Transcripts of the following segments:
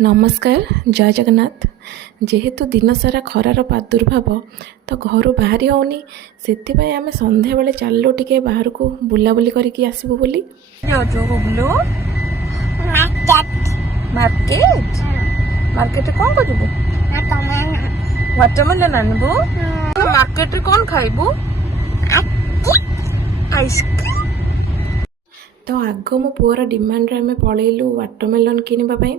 नमस्कार जय जगन्नाथ। जेहेतु दिन सारा खरार प्रादुर्भाव तो घर बाहरी होनी से आम संध्या बेले चलो टिके बाहर को बुलाबुली करके आसबू बोली मार्केट मार्केट कौन करू वाटरमेलन आनबू मार्केट कौन खाइबू आइसक्रीम। तो आग मो पुअर डिमांड आम पलैलु वाटरमेलन किणवाई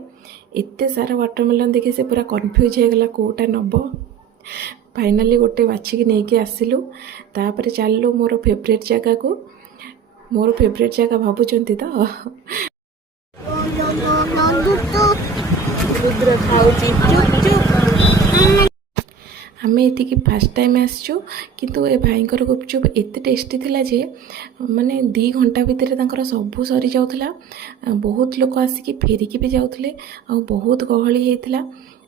एते सारा वाटरमेलन देखी से पूरा कन्फ्यूज हो गला कोटा नब। फाइनाली गोटे बाछिकी नहीं कि आसिलु तापर चलू मोर फेवरेट जगह को। मोर फेवरेट जगह भावुंट तो आम ये फास्ट टाइम आसचु किंतु ए भाईंकर गुपचुप एते टेस्टी थिला जे माने 2 घंटा भितर सबू सरी जाउथला। बहुत लोक आसिकी फेरिकी भी जाउथले आ बहुत गहली होइथिला।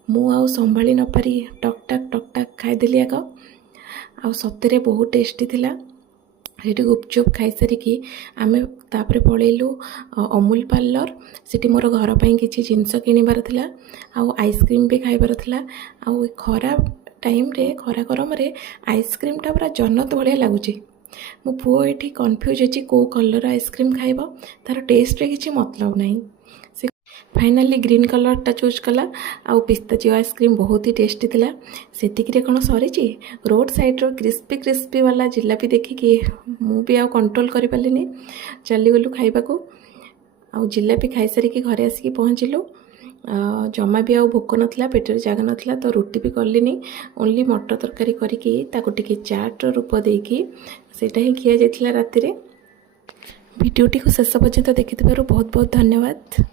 मु आ संभाली न पारी टक टक खाइदेली आग आ सतरे बहुत टेस्टी थिला। सेठी गुपचुप खाई सारिकी आम तापर पलैलु अमूल पार्लर। सेठी मोर घर पाई किछि जिंस किनिबार थिला आ आइसक्रीम भी खाइबार थिला। आ खरा टाइम रे खरा गरम रे आइसक्रीम टा पूरा जन्नत भाया लगुच। मो पुओ ये कन्फ्यूज अच्छी कौ कलर आइसक्रीम खाइब तार टेस्ट रे किसी मतलब नहीं। से फाइनाली ग्रीन कलर टा चूज कला आ पिस्ताचिओ आइसक्रीम बहुत ही टेस्टी थिला। सेतिकी कौन सरी रोड साइड रो क्रिस्पी क्रिस्पी वाला जिलापी देखिकी मु भी कंट्रोल कर पारिनी चलीगलु खाइबा को। आ जिलापी खाई सारिकी घरे आसिकी पहुँचलु। जमा भी आ भोक नाला पेटर जगह नाला तो रुटी भी कलिनी ओनली मटर तरकारी करके टिके चाट रूप देकी सेटा ही खिया जाइथिला राति रे। वीडियोटी को शेष पर्यंत देखि बहुत बहुत धन्यवाद।